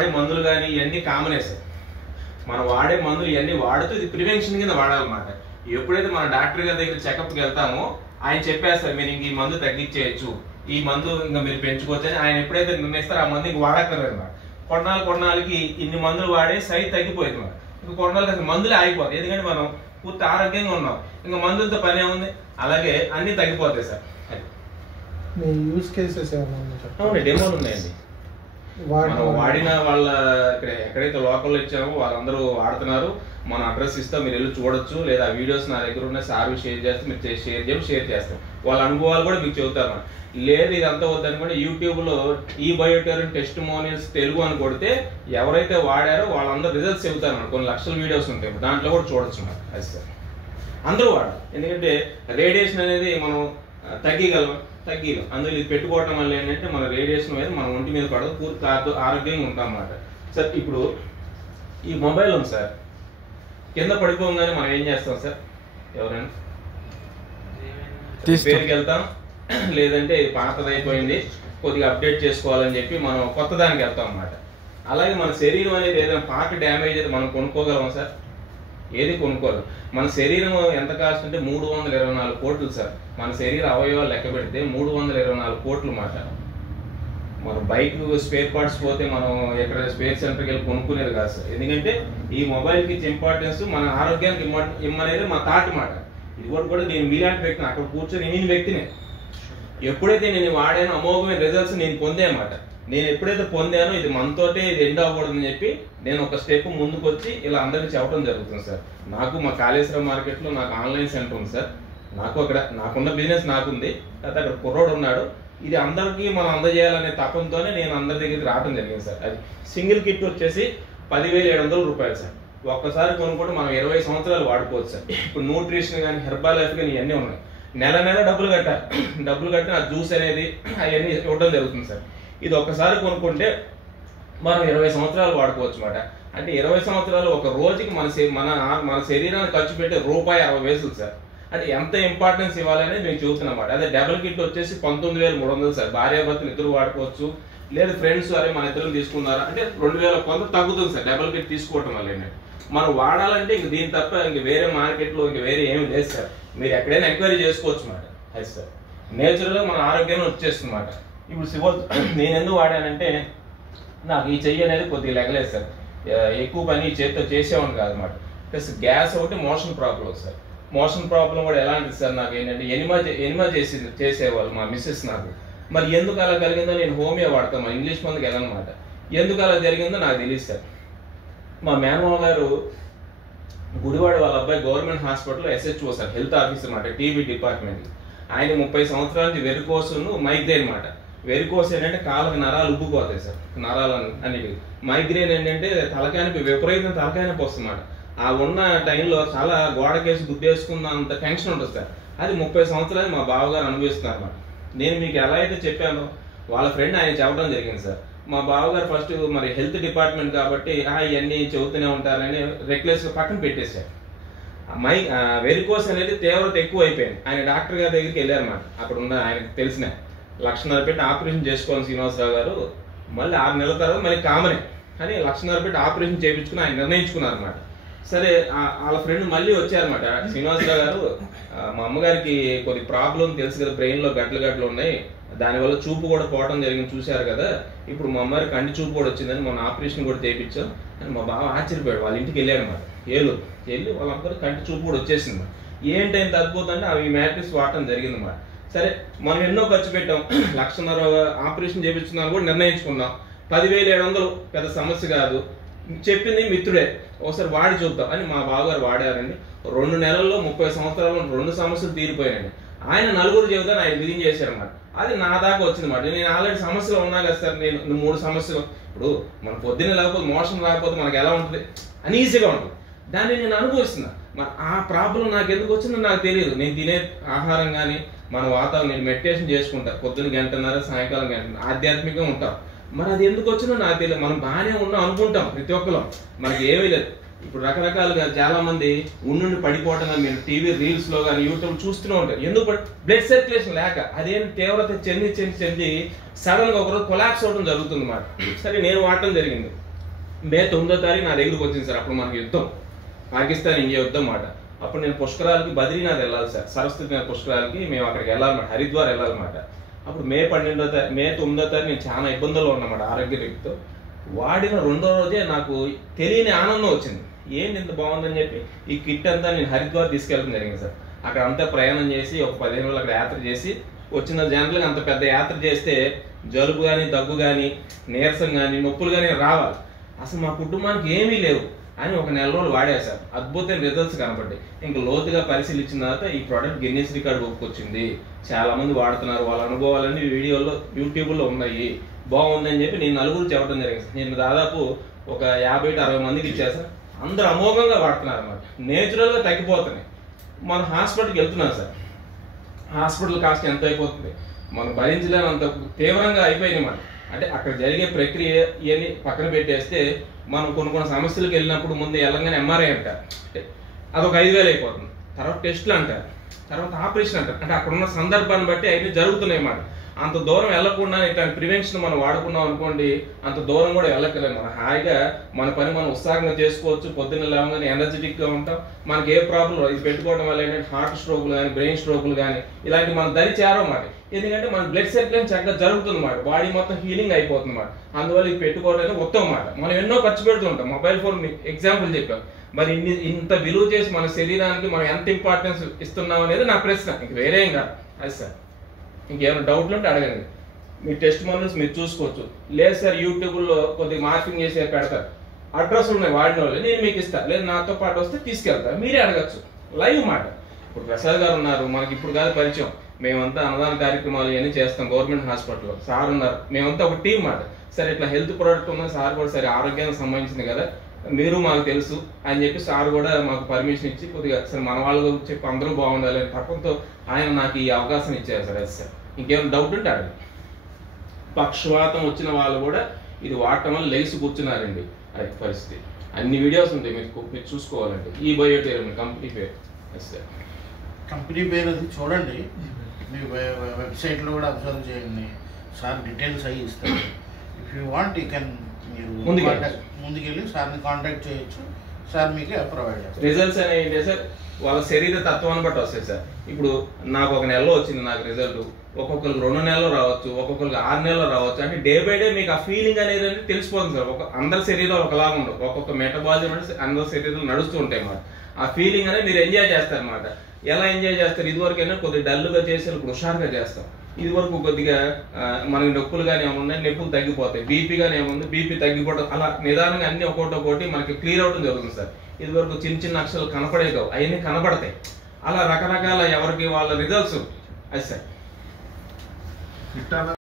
వాడే మందులు కానీ ఇవన్నీ కామనే సార్. మనం వాడే మందులు ఇవన్నీ వాడుతూ ఇది ప్రివెన్షన్ కింద వాడాలన్నమాట. ఎప్పుడైతే మన డాక్టర్ గారి దగ్గర చెకప్కి వెళ్తామో ఆయన చెప్పేస్తారు మీరు ఇంక ఈ మందు తగ్గించేయచ్చు, ఈ మందు ఇంకా మీరు పెంచుకోవచ్చు అని ఆయన ఎప్పుడైతే నిర్ణయిస్తారో ఆ మందు ఇంక వాడక్కర్లేదు అన్నమాట. కొన్నాళ్ళకి ఇన్ని మందులు వాడే సైజ్ తగ్గిపోయింది అన్నమాట. ఇంకా కొన్నాళ్ళకి మందులే ఆగిపోతాయి, ఎందుకంటే మనం పూర్తి ఆరోగ్యంగా ఉన్నాం, ఇంకా మందులతో పనే ఉంది. అలాగే అన్ని తగ్గిపోతాయి సార్. మీ యూస్ కేసెస్ అవునండి, డెమోలు ఉన్నాయండి. మనం వాడిన వాళ్ళ ఎక్కడైతే లోకల్లో ఇచ్చామో వాళ్ళందరూ వాడుతున్నారు. మన అడ్రస్ ఇస్తాం, మీరు వెళ్ళి చూడొచ్చు. లేదా వీడియోస్ నా దగ్గర ఉన్న సార్వి షేర్ చేస్తే మీరు షేర్ చేస్తాం. వాళ్ళ అనుభవాలు కూడా మీకు చెబుతారు. లేదు ఇదంతా వద్దనుకోండి, యూట్యూబ్లో ఈ బయోటెరన్ టెస్టిమోనియల్స్ తెలుగు అని కొడితే ఎవరైతే వాడారో వాళ్ళందరూ రిజల్ట్స్ చెబుతారు. కొన్ని లక్షల వీడియోస్ ఉంటాయి, దాంట్లో కూడా చూడొచ్చు. అది సార్ అందరూ వాడాలి, ఎందుకంటే రేడియేషన్ అనేది మనం తగ్గగలం. అందులో ఇది పెట్టుకోవటం వల్ల ఏంటంటే మన రేడియేషన్ మీద మన ఒంటి మీద పడదు, పూర్తి ఆరోగ్యంగా ఉంటాం అన్నమాట. సార్ ఇప్పుడు ఈ మొబైల్ ఉంది సార్, కింద పడిపోగానే మనం ఏం చేస్తాం సార్? ఎవరైనా పేరుకి వెళ్తాం, లేదంటే ఇది పాతదైపోయింది కొద్దిగా అప్డేట్ చేసుకోవాలని చెప్పి మనం కొత్త దానికి వెళ్తాం అన్నమాట. అలాగే మన శరీరం అనేది ఏదైనా పార్ట్ డ్యామేజ్ అయితే మనం కొనుక్కోగలం సార్? ఏది కొనుక్కోలేదు. మన శరీరం ఎంత కాస్ట్ అంటే 324 కోట్లు సార్. మన శరీర అవయవాలు లెక్క పెడితే 324 కోట్లు మాట. మన బైక్ స్పేర్ పార్ట్స్ పోతే మనం ఎక్కడ స్పేర్ సెంటర్కి వెళ్ళి కొనుక్కునేది కాదు సార్. ఎందుకంటే ఈ మొబైల్కి ఇచ్చే ఇంపార్టెన్స్ మన ఆరోగ్యానికి ఇమ్మనేది మా థాట్ మాట. ఇది కూడా నేను మీలాంటి వ్యక్తిని, అక్కడ కూర్చొని నేను వ్యక్తినే. ఎప్పుడైతే నేను వాడానో అమోఘమైన రిజల్ట్స్ నేను పొందానమాట. నేను ఎప్పుడైతే పొందానో ఇది మనతోటే ఇది ఎండ్ అవ్వకూడదని చెప్పి నేను ఒక స్టెప్ ముందుకు వచ్చి ఇలా అందరికీ చెప్పడం జరుగుతుంది సార్. నాకు మా కాళేశ్వరం మార్కెట్లో నాకు ఆన్లైన్ సెంటర్ ఉంది సార్. నాకు అక్కడ నాకున్న బిజినెస్ నాకుంది, అయితే అక్కడ కుర్రోడు ఉన్నాడు. ఇది అందరికీ మనం అందజేయాలనే తపంతోనే నేను అందరి దగ్గరికి రావడం జరిగింది సార్. అది సింగిల్ కిట్ వచ్చేసి 10,700 రూపాయలు సార్. ఒక్కసారి కొనుక్కుంటే మనం 20 సంవత్సరాలు వాడుకోవచ్చు సార్. ఇప్పుడు న్యూట్రిషన్ కానీ హెర్బల్ లైఫ్ కానీ ఇవన్నీ ఉన్నాయి. నెల డబ్బులు కట్టి ఆ జ్యూస్ అనేది అవన్నీ ఇవ్వడం జరుగుతుంది సార్. ఇది ఒక్కసారి కొనుక్కుంటే మనం 20 సంవత్సరాలు వాడుకోవచ్చు అన్నమాట. అంటే 20 సంవత్సరాలు ఒక రోజుకి మన శరీరాన్ని ఖర్చు పెట్టి ₹60 సార్. అంటే ఎంత ఇంపార్టెన్స్ ఇవ్వాలనేది మేము చూపుతున్నమాట. అదే డబుల్ కిట్ వచ్చేసి 19,300 సార్. భార్యాభర్తలు ఇద్దరు వాడుకోవచ్చు, లేదు ఫ్రెండ్స్ అరే మన ఇద్దరు తీసుకున్నారా అంటే 2,000 కొంత తగ్గుతుంది సార్ డబుల్ కిట్ తీసుకోవటం వల్ల. మనం వాడాలంటే ఇంక దీని తప్ప ఇంక వేరే మార్కెట్లో ఇంక వేరే ఏమి లేదు సార్. మీరు ఎక్కడైనా ఎంక్వైరీ చేసుకోవచ్చు అన్నమాట. అది సార్ నేచురల్గా మన ఆరోగ్యాన్ని వచ్చేస్తుంది అన్నమాట. ఇప్పుడు నేను ఎందుకు వాడానంటే నాకు ఈ చెయ్యి అనేది కొద్దిగా లెగలేదు సార్. ఎక్కువ పని ఈ చేతితో చేసేవాడిని కాదన్నమాట. ప్లస్ గ్యాస్ ఒకటి, motion problem sir. Motion problem కూడా ఎలాంటిది సార్? నాకు ఏంటంటే ఎనిమా చేసేవాళ్ళు మా మిస్సెస్ నాకు. మరి ఎందుకు అలా కలిగిందో నేను హోమియో వాడతాను, ఇంగ్లీష్ మందుకి వెళ్ళనమాట. ఎందుకు అలా జరిగిందో నాకు తెలియదు సార్. మా మేనమావ గారు గుడివాడ వాళ్ళ అబ్బాయి గవర్నమెంట్ హాస్పిటల్లో SHO సార్, హెల్త్ ఆఫీసర్ అన్నమాట, టీబీ డిపార్ట్మెంట్. ఆయన 30 సంవత్సరాల నుంచి వెరికోసును మైగ్రేన్ అన్నమాట. వెరికోస్ ఏంటంటే కాళ్ళకి నరాలు ఉబ్బిపోతాయి సార్, నరాలు అన్నిటి. మైగ్రేన్ ఏంటంటే తలకాయనకి విపరీతం తలకాయనొప్పి వస్తుందన్నమాట. ఆ ఉన్న టైంలో చాలా గోడకేసి గుద్దేసుకున్నంత టెన్షన్ ఉంటుంది సార్. అది 30 సంవత్సరాలు మా బావగారు అనుభవిస్తున్నారు అన్నమాట. నేను మీకు ఎలా అయితే చెప్పానో వాళ్ళ ఫ్రెండ్ ఆయన చెప్పడం జరిగింది సార్. మా బావగారు ఫస్ట్ మరి హెల్త్ డిపార్ట్మెంట్ కాబట్టి ఇవన్నీ చెబుతూనే ఉంటారని రెగ్యులర్స్గా పక్కన పెట్టేశారు. వెరికోస్ అనేది తీవ్రత ఎక్కువ అయిపోయింది. ఆయన డాక్టర్ గారి దగ్గరికి వెళ్ళారన్నమాట. అక్కడ ఉన్న ఆయనకు తెలిసిన 1,50,000 పెట్టి ఆపరేషన్ చేసుకోవాలి శ్రీనివాసరావు గారు. మళ్ళీ 6 నెలల తర్వాత మళ్ళీ కామనే అని 1,50,000 పెట్టి ఆపరేషన్ చేయించుకుని ఆయన నిర్ణయించుకున్నారు అనమాట. సరే వాళ్ళ ఫ్రెండ్ మళ్ళీ వచ్చారనమాట. శ్రీనివాసరావు గారు మా అమ్మగారికి కొద్ది ప్రాబ్లం తెలుసు కదా, బ్రెయిన్లో గడ్డలు ఉన్నాయి, దానివల్ల చూపు కూడా పోవడం జరిగింది చూశారు కదా, ఇప్పుడు మా అమ్మగారి కంటి చూపు కూడా వచ్చిందని మొన్న ఆపరేషన్ కూడా చేయించాం అని మా బావ ఆశ్చర్యపోయాడు. వాళ్ళ ఇంటికి వెళ్ళాడనమాట. ఏలూరు వెళ్ళి వాళ్ళందరూ కంటి చూపు కూడా వచ్చేసింది. ఏంటంత అద్భుతం అంటే అవి మ్యాట్రిక్స్ వాడటం జరిగిందన్నమాట. సరే మనం ఎన్నో ఖర్చు పెట్టాం, 1,50,000 ఆపరేషన్ చేయించుకున్నాను కూడా నిర్ణయించుకున్నాం. 10,700 పెద్ద సమస్య కాదు, చెప్పింది మిత్రుడే, ఒకసారి వాడి చూద్దాం అని మా బావగారు వాడారండి. 2 నెలల్లో 30 సంవత్సరాల్లో 2 సమస్యలు తీరిపోయాయండి. ఆయన 4 చెబుతాను ఆయన బిగిన్ చేశారన్నమాట. అది నా దాకా వచ్చిందన్నమాట. నేను ఆల్రెడీ సమస్యలు ఉన్నా కదా సార్, నేను 3 సమస్యలు. ఇప్పుడు మన పొద్దున్నే లేకపోతే మోషన్ రాకపోతే మనకు ఎలా ఉంటుంది, అనీజీగా ఉంటుంది. దాన్ని నేను అనుభవిస్తున్నా. మరి ఆ ప్రాబ్లం నాకు ఎందుకు వచ్చిందో నాకు తెలియదు. నేను తినే ఆహారం కానీ మన వాతావరణం, నేను మెడిటేషన్ చేసుకుంటా పొద్దున్న 1.5 గంటన్నర, సాయంకాలం 1 గంట ఆధ్యాత్మికంగా ఉంటాం. మరి అది ఎందుకు వచ్చిందో నాకు తెలియదు. మనం బాగానే ఉన్నాం అనుకుంటాం ప్రతి ఒక్కరు, మనకి ఏమీ లేదు. ఇప్పుడు రకరకాలుగా చాలా మంది ఉండి పడిపోవటం మీరు టీవీ రీల్స్ లో కానీ యూట్యూబ్ చూస్తూనే ఉంటారు. ఎందుకు? బ్లడ్ సర్క్యులేషన్ లేక అదేం తీవ్రత చెంది సడన్ గా ఒకరోజు కొలాప్స్ అవడం జరుగుతుంది అన్నమాట. సరే నేను వాడటం జరిగింది. మే 9వ తారీఖు నా దగ్గరికి వచ్చింది సార్. అప్పుడు మనకి యుద్ధం, పాకిస్తాన్ ఇండియా యుద్ధం మాట. అప్పుడు నేను పుష్కరాలకి బద్రీనాథ్ వెళ్ళాలి సార్, సరస్వతి నది పుష్కరాలకి మేము అక్కడికి వెళ్ళాలన్నమాట, హరిద్వార్ వెళ్ళాలన్నమాట. అప్పుడు మే 9వ తారీఖు నేను చాలా ఇబ్బందుల్లో ఉన్నమాట ఆరోగ్య రీతితో. వాడిన 2వ రోజే నాకు తెలియని ఆనందం వచ్చింది. ఏంటి ఇంత బాగుందని చెప్పి ఈ కిట్ అంతా నేను హరిద్వార్ తీసుకెళ్ళడం జరిగింది సార్. అక్కడ అంతా ప్రయాణం చేసి ఒక 15 రోజులు అక్కడ యాత్ర చేసి వచ్చిన జనరల్గా అంత పెద్ద యాత్ర చేస్తే జలుబు కానీ, దగ్గు కానీ, నీరసం కానీ, నొప్పులు కానీ రావాలి. అసలు మా కుటుంబానికి ఏమీ లేవు అని ఒక 4 రోజులు వాడా సార్. అద్భుతమైన రిజల్ట్స్ కనపడ్డాయి. ఇంకా లోతుగా పరిశీలించిన తర్వాత ఈ ప్రోడక్ట్ గిన్నెస్ రికార్డ్ ఒప్పుకొచ్చింది. చాలా మంది వాడుతున్నారు, వాళ్ళ అనుభవాలన్నీ వీడియోలో యూట్యూబ్లో ఉన్నాయి, బాగుందని చెప్పి నేను నలుగురు చెప్పడం జరిగింది. నేను దాదాపు ఒక 50-60 మందికి ఇచ్చాను సార్. అందరూ అమోఘంగా వాడుతున్నారు అన్నమాట. నేచురల్గా తగ్గిపోతున్నాయి. మనం హాస్పిటల్కి వెళ్తున్నాం సార్, హాస్పిటల్ కాస్ట్ ఎంత అయిపోతుంది, మనం భరించలేనంత తీవ్రంగా అయిపోయింది మనం. అంటే అక్కడ జరిగే ప్రక్రియ ఇవన్నీ పక్కన పెట్టేస్తే మనం కొన్ని సమస్యలకు వెళ్ళినప్పుడు ముందు వెళ్ళంగానే ఎంఆర్ఐ అంటారు, అంటే అదొక 5,000 అయిపోతుంది. తర్వాత టెస్టులు అంటారు, తర్వాత ఆపరేషన్ అంటారు. అంటే అక్కడ ఉన్న సందర్భాన్ని బట్టి అవన్నీ జరుగుతున్నాయి అన్నమాట. అంత దూరం వెళ్లకుండా ఇట్లాంటి ప్రివెన్షన్ మనం వాడుకున్నాం అనుకోండి, అంత దూరం కూడా వెళ్ళక్కర్లేదు. మనం హాయిగా మన పని మనం ఉత్సాహంగా చేసుకోవచ్చు. పొద్దున్న లేవగానే ఎనర్జెటిక్ గా ఉంటాం. మనకి ఏ ప్రాబ్లం ఇది పెట్టుకోవడం వల్ల ఏంటంటే హార్ట్ స్ట్రోకులు కానీ, బ్రెయిన్ స్ట్రోకులు కానీ ఇలాంటి మన దరి చేరమాట. ఎందుకంటే మన బ్లడ్ సర్క్యులేషన్ చక్కగా జరుగుతుంది అన్నమాట, బాడీ మొత్తం హీలింగ్ అయిపోతుంది అన్నమాట. అందువల్ల ఇది పెట్టుకోవడం ఉత్తమం అన్నమాట. మనం ఎన్నో ఖర్చు పెడుతుంటాం. మొబైల్ ఫోన్ ఎగ్జాంపుల్ చెప్పాం. మరి ఇంత విలువ చేసి మన శరీరానికి మనం ఎంత ఇంపార్టెన్స్ ఇస్తున్నాం అనేది నా ప్రశ్న, ఇంక వేరేం కాదు. అది సార్, ఇంకేమైనా డౌట్లు ఉంటే అడగండి. మీ టెస్ట్ మాన్యూల్స్ మీరు చూసుకోవచ్చు. లేదు సార్ యూట్యూబ్లో కొద్దిగా మార్కింగ్ చేసి పెడతారు, అడ్రస్ ఉన్నాయి వాడిన వాళ్ళు, నేను మీకు ఇస్తాను. లేదు నాతో పాటు వస్తే తీసుకెళ్తాను, మీరే అడగచ్చు. లైవ్ మాట. ఇప్పుడు ప్రసాద్ గారు ఉన్నారు, మనకి ఇప్పుడు కాదు పరిచయం. మేమంతా అన్నదాన కార్యక్రమాలు ఇవన్నీ చేస్తాం గవర్నమెంట్ హాస్పిటల్లో. సార్ ఉన్నారు, మేమంతా ఒక టీం మాట. సరే ఇట్లా హెల్త్ ప్రోడక్ట్ ఉన్నది, సార్ కూడా సరే ఆరోగ్యానికి సంబంధించింది కదా, మీరు మాకు తెలుసు అని చెప్పి సార్ కూడా మాకు పర్మిషన్ ఇచ్చి కొద్దిగా సరే మన వాళ్ళు చెప్పి అందరూ బాగుండాలి అని తప్పంతో ఆయన నాకు ఈ అవకాశం ఇచ్చారు సార్. అది సార్, ఇంకేమైనా డౌట్ ఉంటే అడగండి. పక్షవాతం వచ్చిన వాళ్ళు కూడా ఇది వాడటం వల్ల లేచి కూర్చున్నారండి. అది పరిస్థితి. అన్ని వీడియోస్ ఉంటాయి, మీరు చూసుకోవాలండి. ఈ బయోటేరియల్ కంపెనీ పేరు. సార్ కంపెనీ పేరు అది చూడండి, మీ వెబ్సైట్లో కూడా అబ్జర్వ్ చేయండి. సార్ డీటెయిల్స్ అవి ఇస్తారు. If you want you can మీరు ముందుకెళ్ళి సార్ని కాంటాక్ట్ చేయొచ్చు. సార్ మీకు ప్రొవైడ్ చేస్తారు. రిజల్ట్స్ అనేవి సార్ వాళ్ళ శరీర తత్వాన్ని బట్టి వస్తాయి సార్. ఇప్పుడు నాకు ఒక నెలలో వచ్చింది నాకు రిజల్ట్, ఒక్కొక్కరికి 2 నెలలు రావచ్చు, ఒక్కొక్కరికి 6 నెలలు రావచ్చు. అంటే డే బై డే మీకు ఆ ఫీలింగ్ అనేది తెలిసిపోతుంది సార్. అందరి శరీరాలు ఒకలాగా ఉండవు, ఒక్కొక్క మెటబాలిజం అంటే అందరి శరీరాలు నడుస్తూ ఉంటాయి అన్నమాట. ఆ ఫీలింగ్ అనేది మీరు ఎంజాయ్ చేస్తారు అన్నమాట. ఎలా ఎంజాయ్ చేస్తారు? ఇదివరకైనా కొద్దిగా డల్గా చేసి ఇప్పుడు హుషారుగా చేస్తాం. ఇది వరకు కొద్దిగా మనకి నొప్పులు కానీ ఏమన్నా నొప్పులు తగ్గిపోతాయి, బీపీ కానీ ఏముంది బీపీ తగ్గిపోవడం, అలా నిదానంగా అన్ని ఒక్కొక్కటి మనకి క్లియర్ అవడం జరుగుతుంది సార్. ఇది వరకు చిన్న అక్షరాలు కనపడే కావు, అవన్నీ కనపడతాయి. అలా రకరకాల ఎవరికి వాళ్ళ రిజల్ట్స్ అది సార్.